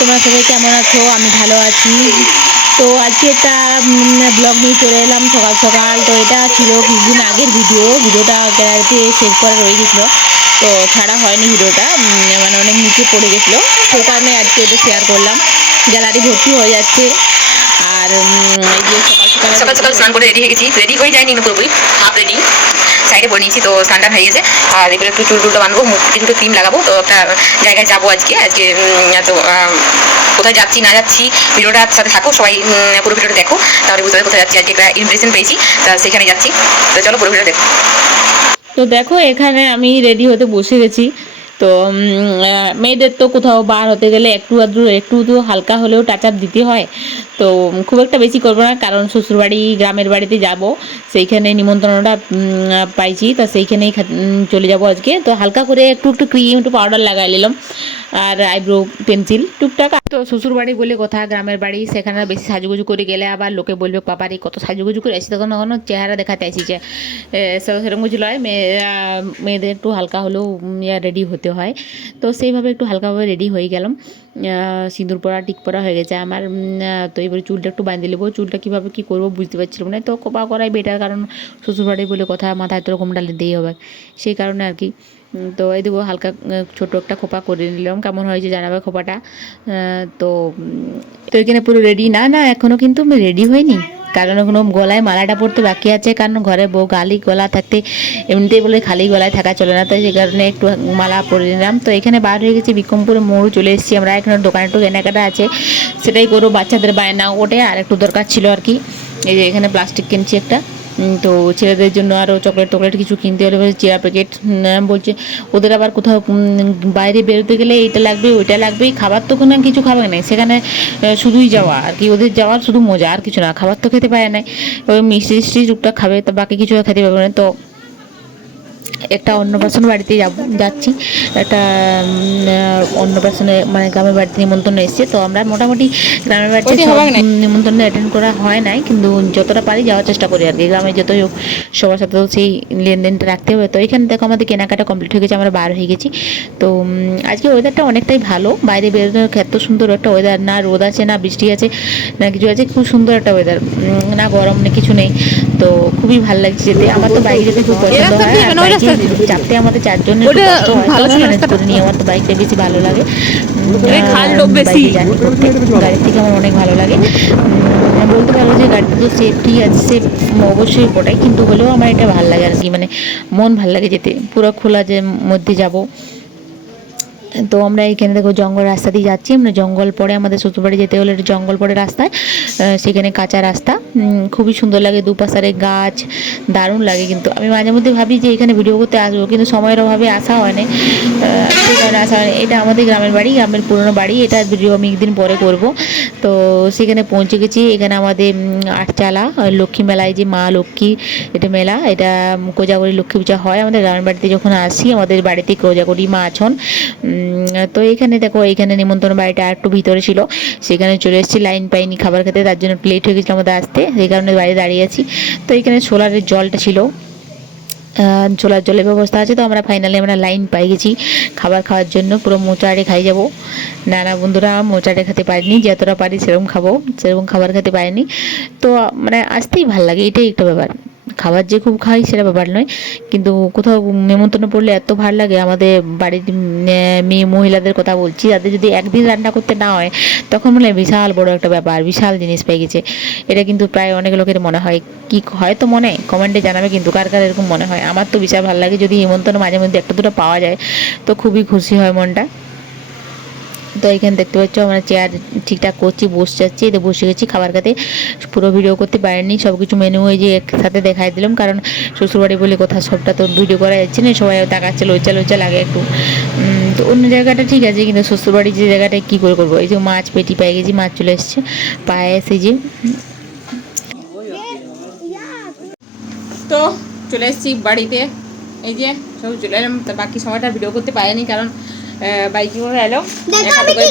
তোমরা সবাই কেমন আছো? আমি ভালো আছি। তো আজকে একটা ব্লগ নিয়ে চলে এলাম সকাল সকাল। তো এটা ছিল কিছুদিন আগের ভিডিওটা গ্যালারিতে সেভ করা রয়ে গেছিলো, তো ছাড়া হয়নি ভিডিওটা, মানে অনেক নিচে পড়ে গেছিলো, সেই কারণে আজকে এটা শেয়ার করলাম। গ্যালারি ভর্তি হয়ে যাচ্ছে। আর এই যে সকাল সকাল সকাল স্নান করে রেডি হয়ে গেছি। রেডি হয়ে যায়নি পুরোপুরি, হাফ রেডি, সাইডে পরে নিয়েছি। তো স্নানটা হয়ে গেছে। আর এগুলো একটু চুল টুলটা বানবো, মুখে দুটো ক্রিম লাগাবো। তো একটা জায়গায় যাবো আজকে। তো কোথায় যাচ্ছি না যাচ্ছি ভিডিওটা সাথে থাকো সবাই, পুরো ভিডিওটা দেখো, তাহলে বুঝতে পারবে কোথায় যাচ্ছি। আজকে একটা ইমপ্রেশন পেয়েছি, তা সেখানে যাচ্ছি। তো চলো পুরো ভিডিও দেখো। তো দেখো এখানে আমি রেডি হতে বসে গেছি। তো মেয়েদের তো কোথাও বার হতে গেলে একটু তো হালকা হলেও টাচ আপ দিতে হয়। তো খুব একটা বেশি করবো না, কারণ শ্বশুরবাড়ি গ্রামের বাড়িতে যাব, সেইখানে নিমন্ত্রণটা পাইছি, তা সেইখানেই চলে যাব আজকে। তো হালকা করে একটু ক্রিম, একটু পাউডার লাগাই নিলাম, আর আইব্রো পেন্সিল টুকটাক। তো শ্বশুরবাড়ি বলে কথা, গ্রামের বাড়ি, সেখানে বেশি সাজুগুজু করে গেলে আবার লোকে বলবে পাপারি কত সাজুগুজু করে আসি, তখন তখন চেহারা দেখাতে আসিছে। সেরকম কিছু নয়, মেয়েদের একটু হালকা হলেও রেডি হতে হয়। তো সেইভাবে একটু হালকাভাবে রেডি হয়ে গেলাম। সিঁদুর পরা, টিক পরা হয়ে গেছে আমার। তো এবারে চুলটা একটু বাঁধিয়ে নেবো। চুলটা কীভাবে কী করবো বুঝতে পারছিলাম না। তো কোপা করাই বেটার, কারণ শ্বশুরবাড়ি বলে কথা, মাথায় তো রকম ডালে দিতেই হবে, সেই কারণে আর কি। তো এই দেবো হালকা ছোটো একটা খোপা করে নিলাম। কেমন হয়েছে জানাবে খোপাটা। তো তো এখানে পুরো রেডি না এখনও কিন্তু আমি রেডি হইনি, কারণ এখনো গলায় মালাটা পরতে বাকি আছে। কারণ ঘরে বউ খালি গলা থাকতে এমনিতেই বলে খালি গলায় থাকা চলে না, তাই সেই কারণে একটু মালা পরে নিলাম। তো এখানে বার হয়ে গেছি, বিক্রমপুরে মোড় চলে এসেছি আমরা। এখানে দোকানে একটু কেনাকাটা আছে, সেটাই করবো। বাচ্চাদের বায়না ওঠে, আর একটু দরকার ছিল আর কি। এই যে এখানে প্লাস্টিক কিনছি একটা। তো ছেলেদের জন্য আরও চকলেট কিছু কিনতে হলে চিরা প্যাকেট বলছে। ওদের আবার কোথাও বাইরে বেরোতে গেলে এইটা লাগবে ওইটা লাগবে, খাবার তো কোনো কিছু খাবে না সেখানে, শুধুই যাওয়া আর কি। ওদের যাওয়ার শুধু মজা, আর কিছু না। খাবার তো খেতে পারে না, ওই মিষ্টি টুকটাক খাবে, তো বাকি কিছু খেতে পারবে না। তো একটা অন্নপ্রাশন বাড়িতে যাচ্ছি, একটা অন্নপ্রাশনে, মানে গ্রামের বাড়িতে নিমন্ত্রণ এসছে। তো আমরা মোটামুটি গ্রামের বাড়িতে সব নিমন্ত্রণ অ্যাটেন্ড করা হয় নাই, কিন্তু যতটা পারি যাওয়ার চেষ্টা করি আর কি। গ্রামে যতই হোক সবার সাথে তো সেই লেনদেনটা রাখতে হবে। তো এখানে দেখো আমাদের কেনাকাটা কমপ্লিট হয়ে গেছে, আমরা বার হয়ে গেছি। তো আজকে ওয়েদারটা অনেকটাই ভালো, বাইরে বেরোতে এত সুন্দর একটা ওয়েদার, না রোদ আছে না বৃষ্টি আছে না কিছু আছে, খুব সুন্দর একটা ওয়েদার, না গরম না কিছু নেই। তো খুবই ভালো লাগছে যেতে। আমার তো বাইকে যেতে খুব পছন্দ হয়, আর বাইকে চাপতে আমাদের চারজনের কষ্ট হয়, তো ম্যানেজ করে নিয়ে আমার তো বাইকটা বেশি ভালো লাগে। বাইকে জার্নি করতে গাড়ির থেকে আমার অনেক ভালো লাগে। বলতে পারবো যে গাড়িতে তো সেফটি আছে, সেফ অবশ্যই ওটাই, কিন্তু হলেও আমার এটা ভালো লাগে আর কি, মানে মন ভালো লাগে যেতে, পুরো খোলা যে মধ্যে যাব। তো আমরা এখানে দেখো জঙ্গল রাস্তা দিয়ে যাচ্ছি। আমরা জঙ্গল পরে আমাদের শ্বশুরবাড়ি যেতে হলে জঙ্গল পরে রাস্তায়, সেখানে কাঁচা রাস্তা, খুবই সুন্দর লাগে, দুপাশারে গাছ, দারুণ লাগে। কিন্তু আমি মাঝে মধ্যে ভাবি যে এখানে ভিডিও করতে আসবো, কিন্তু সময়ের অভাবে আসা হয় না, সেই কারণে আসা হয় না। এটা আমাদের গ্রামের বাড়ি, গ্রামের পুরনো বাড়ি, এটা ভিডিও আমি একদিন পরে করব। তো সেখানে পৌঁছে গেছি। এখানে আমাদের আটচালা লক্ষ্মী মেলায়, যে মা লক্ষ্মী এটা মেলা, এটা কোজাগরি লক্ষ্মী পূজা হয় আমাদের গ্রামের বাড়িতে। যখন আসি আমাদের বাড়িতে কোজাগরি মা আছেন। তো এইখানে দেখো, এইখানে নিমন্ত্রণ বাড়িটা একটু ভিতরে ছিল, সেখানে চলে এসেছি। লাইন পাইনি খাবার খেতে, তার জন্য প্লেট হয়ে গেছিলো আমাদের আসতে, সেই কারণে বাইরে দাঁড়িয়ে আছি। তো এইখানে সোলারের জলটা ছিল, সোলার জলের ব্যবস্থা আছে। তো আমরা ফাইনালি লাইন পাই গেছি খাবার খাওয়ার জন্য। পুরো মোচাড়ে খাই যাবো। না বন্ধুরা, মোচাড়ে খেতে পারিনি, যতটা পারি সেরকম খাবো, সেরকম খাবার খেতে পারিনি। তো মানে আসতেই ভালো লাগে, এটাই একটা ব্যাপার। খাবার যে খুব খাই সেটা ব্যাপার নয়, কিন্তু কোথাও নেমন্তন্ন পড়লে এত ভালো লাগে। আমাদের বাড়ির মেয়ে মহিলাদের কথা বলছি, যাদের যদি একদিন রান্না করতে না হয়, তখন মনে হয় বিশাল বড় একটা ব্যাপার, বিশাল জিনিস পেয়ে গেছে। এটা কিন্তু প্রায় অনেক লোকের মনে হয়, কি হয়তো মনে কমেন্টে জানাবে কিন্তু কার কার এরকম মনে হয়। আমার তো বিশাল ভালো লাগে, যদি নিমন্ত্রণ মাঝে মধ্যে একটা দুটো পাওয়া যায় তো খুবই খুশি হয় মনটা। তো এখানে দেখতে পাচ্ছ আমরা চেয়ার ঠিকঠাক করছি, বসে যাচ্ছি, তো বসে গেছি খাবার খেতে। পুরো ভিডিও করতে পারিনি, সব কিছু মেনু হয়ে যে একসাথে দেখাই দিলাম, কারণ শ্বশুরবাড়ি বলে কথা, সবটা তো ভিডিও করা যাচ্ছে না, সবাই তাকাচ্ছে, লজ্জা লাগে একটু। তো অন্য জায়গাটা ঠিক আছে, কিন্তু শ্বশুরবাড়ি যে জায়গাটায় কী করে করবো। এই যে মাছ পেটি পেয়ে গেছি, মাছ চলে এসছে পায়েস, এই যে। তো চলে এসেছি বাড়িতে, এই যে সব চলে এলাম। বাকি সময়টা ভিডিও করতে পারিনি, কারণ বাইকে করে এলো,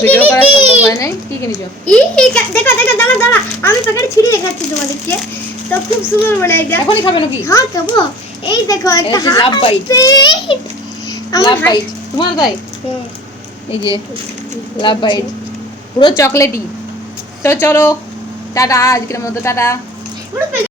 ভিডিও করা সম্ভব হয় নাই। কি কিনেছো? দেখো দাঁড়া, আমি প্যাকেট ছিঁড়ে দেখাচ্ছি তোমাদেরকে। তো খুব সুন্দর বলে এটা। এখনই খাবে নাকি? হ্যাঁ খাবো। এই দেখো একটা লাভ বাইট, লাভ বাইট তোমার তাই? এই যে লাভ বাইট, পুরো চকলেটই। তো চলো টাটা, আজকের মতো টাটা। পুরো